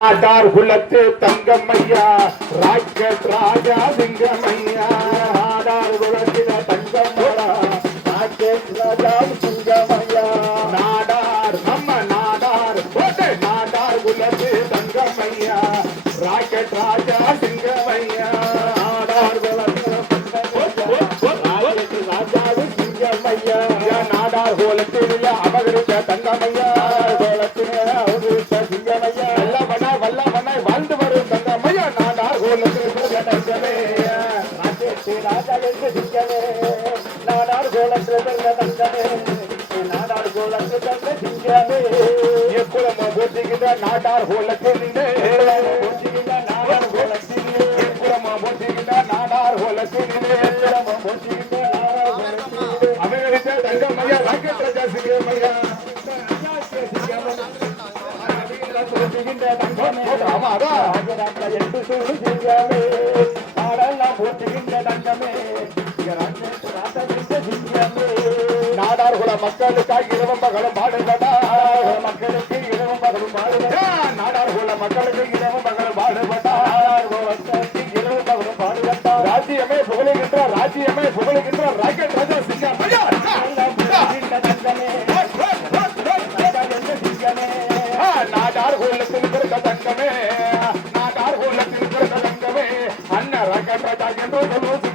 ஆட்டார் குலத்து தங்கம்மையா ராக்கெட் ராஜா சிங்கமையா ஆடார் குலத்தில தங்கம்மையா ராக்கெட் ராஜா சிங்கமையா நாடார் நம்ம நாடார் கோட்டை நாடார் குலத்து தங்கம்மையா ராக்கெட் ராஜா சிங்கமையா ஆடார் குலத்தில ராஜா சிங்கமையா நாடார் குலத்தில் அபகரித்த தங்கமையா ராஜாவிற்கு சிங்கமே நாடார் கோலத்தில் தங்கமே நாடார் கோலத்தில் தங்க சிங்கமே குலம போட்டிக்கிட்ட நாடார் கோலத்தில் போட்டிக்கிட்ட நாடார் கோலத்தில் குலம போட்டிக்கிட்ட நாடார் கோலத்தில் குலம போட்டிக்கிட்ட நாடார் கோலத்தில் அமெரிக்க தங்கமையா ராக்கெட் ராஜா சிங்கமையா ஆமா அதான் என்று சொல்லி சிங்கமே சிங்கமே நாடார் குல மக்களுக்காக இரவும் பகலும் பாடுதடா மக்களுக்கு இரவும் பகலும் பாடுதடா நாடார் குல மக்களுக்கு இரவும் பகலும் பாடுபட்டா. இரவும் பகலும் பாடுபட்டா ராஜ்யமே புகழுகின்ற ராஜ்யமே புகழுகின்ற ராக்கெட் ராஜா சிங்கம் நாடார் கோலத்தில் இருக்கிற தங்கமே. நாடார் கோலத்தில் இருக்கிற தங்கமே. அண்ணன் ராக்கெட் ராஜா என்று சொல்லுவது